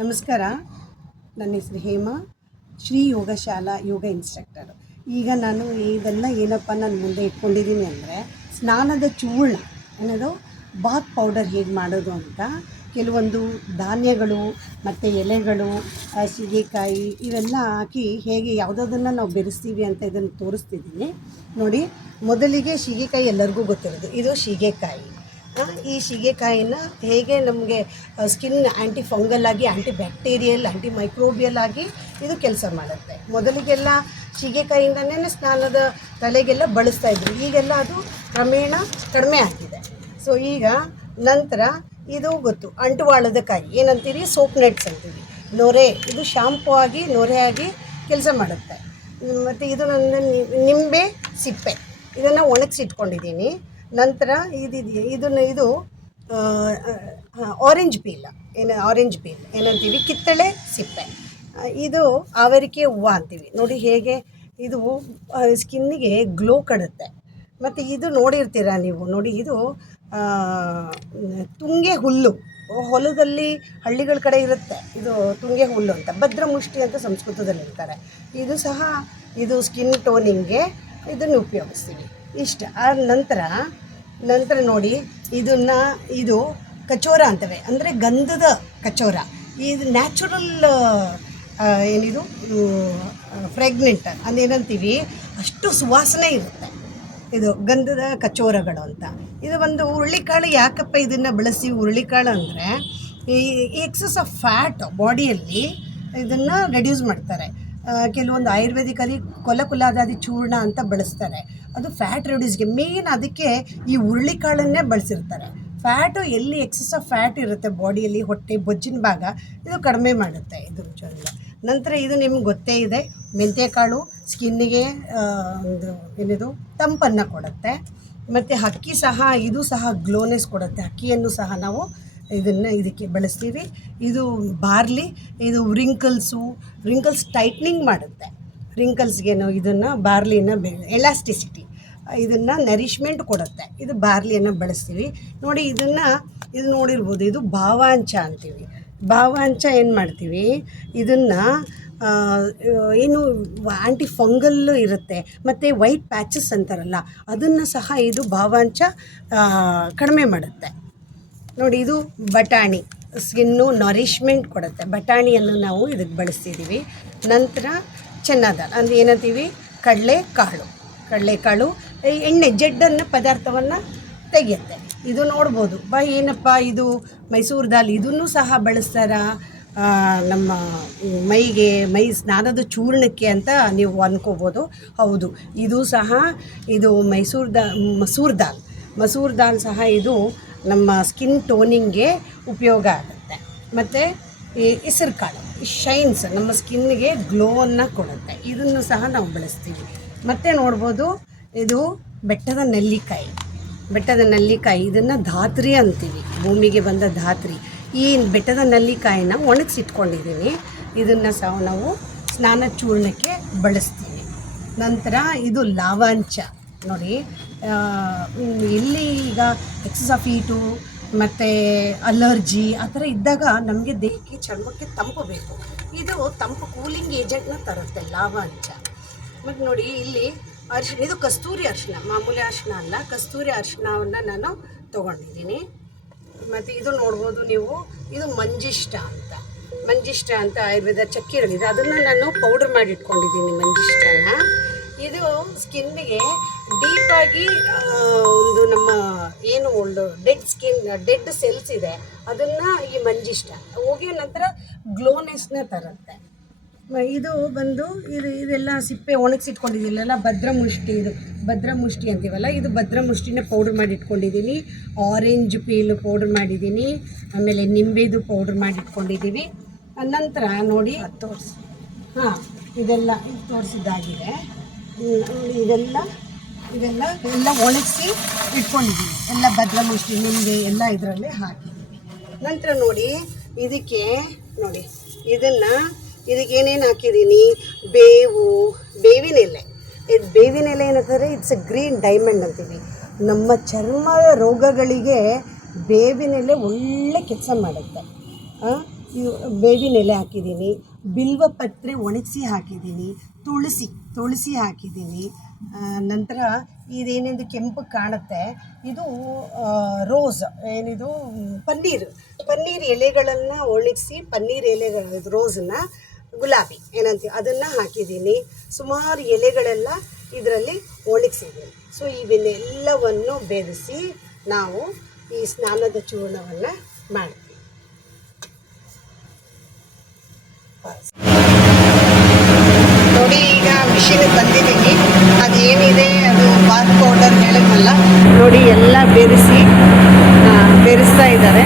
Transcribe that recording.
ನಮಸ್ಕಾರ. ನನ್ನ ಹೆಸರು ಹೇಮಾ, ಶ್ರೀ ಯೋಗಶಾಲಾ ಯೋಗ ಇನ್ಸ್ಟ್ರಕ್ಟರು. ಈಗ ನಾನು ಇದೆಲ್ಲ ಏನಪ್ಪ ನಾನು ಮುಂದೆ ಇಟ್ಕೊಂಡಿದ್ದೀನಿ ಅಂದರೆ, ಸ್ನಾನದ ಚೂರ್ಣ ಅನ್ನೋದು ಬಾತ್ ಪೌಡರ್ ಹೇಗೆ ಮಾಡೋದು ಅಂತ, ಕೆಲವೊಂದು ಧಾನ್ಯಗಳು ಮತ್ತು ಎಲೆಗಳು, ಸೀಗೆಕಾಯಿ ಇವೆಲ್ಲ ಹಾಕಿ ಹೇಗೆ ಯಾವುದನ್ನು ನಾವು ಬೆರೆಸ್ತೀವಿ ಅಂತ ಇದನ್ನು ತೋರಿಸ್ತಿದ್ದೀನಿ ನೋಡಿ. ಮೊದಲಿಗೆ ಸೀಗೆಕಾಯಿ ಎಲ್ಲರಿಗೂ ಗೊತ್ತಿರೋದು, ಇದು ಸೀಗೆಕಾಯಿ. ಈ ಸೀಗೆಕಾಯಿನ ಹೇಗೆ ನಮಗೆ ಸ್ಕಿನ್ ಆ್ಯಂಟಿ ಫಂಗಲ್ ಆಗಿ, ಆ್ಯಂಟಿ ಬ್ಯಾಕ್ಟೀರಿಯಲ್, ಆ್ಯಂಟಿ ಮೈಕ್ರೋಬಿಯಲ್ ಆಗಿ ಇದು ಕೆಲಸ ಮಾಡುತ್ತೆ. ಮೊದಲಿಗೆಲ್ಲ ಸೀಗೆಕಾಯಿಂದನೇ ಸ್ನಾನದ ತಲೆಗೆಲ್ಲ ಬಳಸ್ತಾಯಿದ್ರು. ಈಗೆಲ್ಲ ಅದು ಕ್ರಮೇಣ ಕಡಿಮೆ ಆಗಿದೆ. ಸೊ ಈಗ ನಂತರ ಇದು ಗೊತ್ತು, ಅಂಟುವಾಳದ ಕಾಯಿ ಏನಂತೀರಿ, ಸೋಪ್ ನೆಟ್ಸ್ ಅಂತೀವಿ. ನೊರೆ, ಇದು ಶಾಂಪೂ ಆಗಿ ನೊರೆ ಆಗಿ ಕೆಲಸ ಮಾಡುತ್ತೆ. ಮತ್ತು ಇದು ನನ್ನ ನಿಂಬೆ ಸಿಪ್ಪೆ, ಇದನ್ನು ಒಣಗಿಸಿಟ್ಕೊಂಡಿದ್ದೀನಿ. ನಂತರ ಇದು ಆರೆಂಜ್ ಪೀಲ್ ಏನಂತೀವಿ, ಕಿತ್ತಳೆ ಸಿಪ್ಪೆ. ಇದು ಆವರಿಕೆ ಹೂವು ಅಂತೀವಿ ನೋಡಿ. ಹೇಗೆ ಇದು ಸ್ಕಿನ್ನಿಗೆ ಗ್ಲೋ ಕೊಡುತ್ತೆ. ಮತ್ತು ಇದು ನೋಡಿರ್ತೀರ ನೀವು ನೋಡಿ, ಇದು ತುಂಗೆ ಹುಲ್ಲು, ಹೊಲದಲ್ಲಿ ಹಳ್ಳಿಗಳ ಕಡೆ ಇರುತ್ತೆ. ಇದು ತುಂಗೆ ಹುಲ್ಲು ಅಂತ, ಭದ್ರಮುಷ್ಟಿ ಅಂತ ಸಂಸ್ಕೃತದಲ್ಲಿ ಇರ್ತಾರೆ. ಇದು ಸಹ ಇದು ಸ್ಕಿನ್ ಟೋನಿಂಗ್ಗೆ ಇದನ್ನು ಉಪಯೋಗಿಸ್ತೀವಿ. ಇಷ್ಟ ಆದ ನಂತರ ನೋಡಿ, ಇದು ಕಚೋರ ಅಂತವೆ, ಅಂದರೆ ಗಂಧದ ಕಚೋರ. ಇದು ನ್ಯಾಚುರಲ್ ಏನಿದು ಫ್ರೆಗ್ನೆಂಟ್ ಅಂದೇನಂತೀವಿ, ಅಷ್ಟು ಸುವಾಸನೆ ಇರುತ್ತೆ. ಇದು ಗಂಧದ ಕಚೋರಗಳು ಅಂತ. ಇದು ಒಂದು ಹುರುಳಿಕಾಳು. ಯಾಕಪ್ಪ ಇದನ್ನು ಬಳಸ್ತೀವಿ ಹುರುಳಿಕಾಳು ಅಂದರೆ, ಈ ಎಕ್ಸಸ್ ಆಫ್ ಫ್ಯಾಟ್ ಬಾಡಿಯಲ್ಲಿ ಇದನ್ನು ರೆಡ್ಯೂಸ್ ಮಾಡ್ತಾರೆ. ಕೆಲವೊಂದು ಆಯುರ್ವೇದಿಕಲ್ಲಿ ಕುಲಾದಾದಿ ಚೂರ್ಣ ಅಂತ ಬಳಸ್ತಾರೆ. ಅದು ಫ್ಯಾಟ್ ರೆಡ್ಯೂಸ್ಗೆ ಮೇನ್. ಅದಕ್ಕೆ ಈ ಹುರುಳಿಕಾಳನ್ನೇ ಬಳಸಿರ್ತಾರೆ. ಫ್ಯಾಟು ಎಲ್ಲಿ ಎಕ್ಸಸ್ ಆಫ್ ಫ್ಯಾಟ್ ಇರುತ್ತೆ ಬಾಡಿಯಲ್ಲಿ, ಹೊಟ್ಟೆ ಬೊಜ್ಜಿನ ಭಾಗ, ಇದು ಕಡಿಮೆ ಮಾಡುತ್ತೆ ಇದು ಚೂರ್ಣ. ನಂತರ ಇದು ನಿಮ್ಗೆ ಗೊತ್ತೇ ಇದೆ, ಮೆಂತ್ಯಕಾಳು ಸ್ಕಿನ್ನಿಗೆ ಒಂದು ಏನಿದು ತಂಪನ್ನು ಕೊಡುತ್ತೆ. ಮತ್ತು ಅಕ್ಕಿ ಸಹ, ಇದು ಸಹ ಗ್ಲೋನೆಸ್ ಕೊಡುತ್ತೆ. ಅಕ್ಕಿಯನ್ನು ಸಹ ನಾವು ಇದಕ್ಕೆ ಬಳಸ್ತೀವಿ. ಇದು ಬಾರ್ಲಿ, ಇದು ರಿಂಕಲ್ಸ್ ಟೈಟ್ನಿಂಗ್ ಮಾಡುತ್ತೆ. ರಿಂಕಲ್ಸ್ಗೇನು ಇದನ್ನು ಬಾರ್ಲಿನ ಎಲಾಸ್ಟಿಸಿಟಿ, ಇದನ್ನು ನರಿಷ್ಮೆಂಟ್ ಕೊಡುತ್ತೆ. ಇದು ಬಾರ್ಲಿಯನ್ನು ಬಳಸ್ತೀವಿ ನೋಡಿ. ಇದು ನೋಡಿರ್ಬೋದು, ಇದು ಭಾವಾಂಚ ಅಂತೀವಿ. ಭಾವಾಂಚ ಏನು ಮಾಡ್ತೀವಿ, ಇದನ್ನು ಏನು ಆ್ಯಂಟಿ ಫಂಗಲ್ಲು ಇರುತ್ತೆ. ಮತ್ತು ವೈಟ್ ಪ್ಯಾಚಸ್ ಅಂತಾರಲ್ಲ, ಅದನ್ನು ಸಹ ಇದು ಭಾವಾಂಚ ಕಡಿಮೆ ಮಾಡುತ್ತೆ ನೋಡಿ. ಇದು ಬಟಾಣಿ, ಸ್ಕಿನ್ನು ನರಿಷ್ಮೆಂಟ್ ಕೊಡುತ್ತೆ. ಬಟಾಣಿಯನ್ನು ನಾವು ಇದಕ್ಕೆ ಬಳಸ್ತಿದ್ದೀವಿ. ನಂತರ ಚೆನ್ನದಾಲ್ ಅಂದರೆ ಏನಂತೀವಿ, ಕಡಲೆಕಾಳು ಎಣ್ಣೆ ಜಡ್ಡನ್ನು ಪದಾರ್ಥವನ್ನು ತೆಗೆಯುತ್ತೆ. ಇದು ನೋಡ್ಬೋದು ಏನಪ್ಪ ಇದು ಮೈಸೂರು ದಾಲ್, ಇದನ್ನು ಸಹ ಬಳಸ್ತಾರ ನಮ್ಮ ಮೈ ಸ್ನಾನದ ಚೂರ್ಣಕ್ಕೆ ಅಂತ ನೀವು ಅಂದ್ಕೋಬೋದು. ಹೌದು, ಇದು ಸಹ ಇದು ಮಸೂರ್ ದಾಲ್ ಸಹ ಇದು ನಮ್ಮ ಸ್ಕಿನ್ ಟೋನಿಂಗ್ಗೆ ಉಪಯೋಗ ಆಗುತ್ತೆ. ಮತ್ತು ಈ ಹೆಸರು ಕಾಳು ಶೈನ್ಸ್, ನಮ್ಮ ಸ್ಕಿನ್ನಿಗೆ ಗ್ಲೋವನ್ನು ಕೊಡುತ್ತೆ. ಇದನ್ನು ಸಹ ನಾವು ಬಳಸ್ತೀವಿ. ಮತ್ತು ನೋಡ್ಬೋದು, ಇದು ಬೆಟ್ಟದ ನೆಲ್ಲಿಕಾಯಿ, ಇದನ್ನು ಧಾತ್ರಿ ಅಂತೀವಿ, ಭೂಮಿಗೆ ಬಂದ ಧಾತ್ರಿ. ಈ ಬೆಟ್ಟದ ನೆಲ್ಲಿಕಾಯಿನ ಒಣಗಿಸಿಟ್ಕೊಂಡಿದ್ದೀನಿ. ಇದನ್ನು ಸಹ ನಾವು ಸ್ನಾನ ಚೂರ್ಣಕ್ಕೆ ಬಳಸ್ತೀವಿ. ನಂತರ ಇದು ಲಾವಾಂಚ ನೋಡಿ. ಇಲ್ಲಿ ಈಗ ಎಕ್ಸಸ್ ಆಫ್ ಹೀಟು ಮತ್ತು ಅಲರ್ಜಿ ಆ ಥರ ಇದ್ದಾಗ ನಮಗೆ ದೇಹಕ್ಕೆ, ಚರ್ಮಕ್ಕೆ ತಂಪು ಬೇಕು. ಇದು ತಂಪು ಕೂಲಿಂಗ್ ಏಜೆಂಟ್ನ ತರುತ್ತೆ ಲಾವಾಂಚ. ಮತ್ತು ನೋಡಿ ಇಲ್ಲಿ ಅರಿಶಿಣ, ಇದು ಕಸ್ತೂರಿ ಅರಿಶಿಣ, ಮಾಮೂಲಿ ಅರಿಶಿಣ ಅಲ್ಲ, ಕಸ್ತೂರಿ ಅರಿಶಿಣವನ್ನು ನಾನು ತೊಗೊಂಡಿದ್ದೀನಿ. ಮತ್ತು ಇದು ನೋಡ್ಬೋದು ನೀವು, ಇದು ಮಂಜಿಷ್ಟ ಅಂತ ಆಯುರ್ವೇದ ಚಕ್ಕಿಗಳಿದೆ, ಅದನ್ನು ನಾನು ಪೌಡ್ರ್ ಮಾಡಿ ಇಟ್ಕೊಂಡಿದ್ದೀನಿ ಮಂಜಿಷ್ಟನ. ಇದು ಸ್ಕಿನ್ನಿಗೆ ಡೀಪಾಗಿ ಒಂದು ನಮ್ಮ ಏನು ಒಂದು ಡೆಡ್ ಸೆಲ್ಸ್ ಇದೆ, ಅದನ್ನು ಈ ಮಂಜಿಷ್ಟ ಹೋಗಿ ನಂತರ ಗ್ಲೋನೆಸ್ನ ತರುತ್ತೆ. ಇದು ಬಂದು ಇದೆಲ್ಲ ಸಿಪ್ಪೆ ಒಣಗಿಸಿಟ್ಕೊಂಡಿದ್ದೀನಲ್ಲ, ಭದ್ರಮುಷ್ಟಿ ಅಂತೀವಲ್ಲ, ಇದು ಭದ್ರಮುಷ್ಟಿನ ಪೌಡ್ರ್ ಮಾಡಿ ಇಟ್ಕೊಂಡಿದ್ದೀನಿ. ಆರೆಂಜ್ ಪೀಲ್ ಪೌಡ್ರ್ ಮಾಡಿದ್ದೀನಿ. ಆಮೇಲೆ ನಿಂಬೆದು ಪೌಡ್ರ್ ಮಾಡಿ ಇಟ್ಕೊಂಡಿದ್ದೀವಿ. ನಂತರ ನೋಡಿ ಇದೆಲ್ಲ ತೋರಿಸಿದ್ದಾಗಿದೆ. ಇದೆಲ್ಲ ಒಣಗಿಸಿ ಇಟ್ಕೊಂಡಿದ್ದೀವಿ. ಎಲ್ಲ ಭದ್ರಮುಷ್ಟಿ, ನಿಂಬೆ ಎಲ್ಲ ಇದರಲ್ಲೇ ಹಾಕಿದ್ದೀವಿ. ನಂತರ ನೋಡಿ, ಇದಕ್ಕೆ ಏನೇನು ಹಾಕಿದ್ದೀನಿ, ಬೇವಿನ ಎಲೆ. ಇದು ಬೇವಿನ ಎಲೆ ಏನಂತಾರೆ, ಇಟ್ಸ್ ಎ ಗ್ರೀನ್ ಡೈಮಂಡ್ ಅಂತೀವಿ. ನಮ್ಮ ಚರ್ಮ ರೋಗಗಳಿಗೆ ಬೇವಿನ ಎಲೆ ಒಳ್ಳೆ ಕೆಲಸ ಮಾಡುತ್ತೆ. ಇದು ಬೇವಿನ ಎಲೆ ಹಾಕಿದ್ದೀನಿ, ಬಿಲ್ವ ಪತ್ರೆ ಒಣಗಿಸಿ ಹಾಕಿದ್ದೀನಿ, ತುಳಸಿ ಹಾಕಿದ್ದೀನಿ. ನಂತರ ಇದೇನಿದು ಕೆಂಪು ಕಾಣುತ್ತೆ, ಇದು ರೋಸ್, ಏನಿದು ಪನ್ನೀರ್ ಎಲೆಗಳನ್ನು ಒಣಗಿಸಿ ಪನ್ನೀರ್ ಎಲೆಗಳು ರೋಸನ್ನ ಗುಲಾಬಿ ಏನಂತೀವಿ ಅದನ್ನು ಹಾಕಿದ್ದೀನಿ. ಸುಮಾರು ಎಲೆಗಳೆಲ್ಲ ಇದರಲ್ಲಿ ಒಣಗಿಸಿದ್ದೀನಿ. ಸೊ ಇವನ್ನೆಲ್ಲವನ್ನು ಬೆರೆಸಿ ನಾವು ಈ ಸ್ನಾನದ ಚೂರ್ಣವನ್ನು ಮಾಡ್ತೀವಿ. ನೋಡಿ, ಈಗ ಮಿಷಿನಿಗೆ ಬಂದಿದ್ದೀನಿ. ಅದೇನಿದೆ ಅದು ಬಾತ್ ಪೌಡರ್ ಹೇಳಿದ್ನಲ್ಲ ನೋಡಿ, ಎಲ್ಲ ಬೆರೆಸ್ತಾ ಇದ್ದಾರೆ.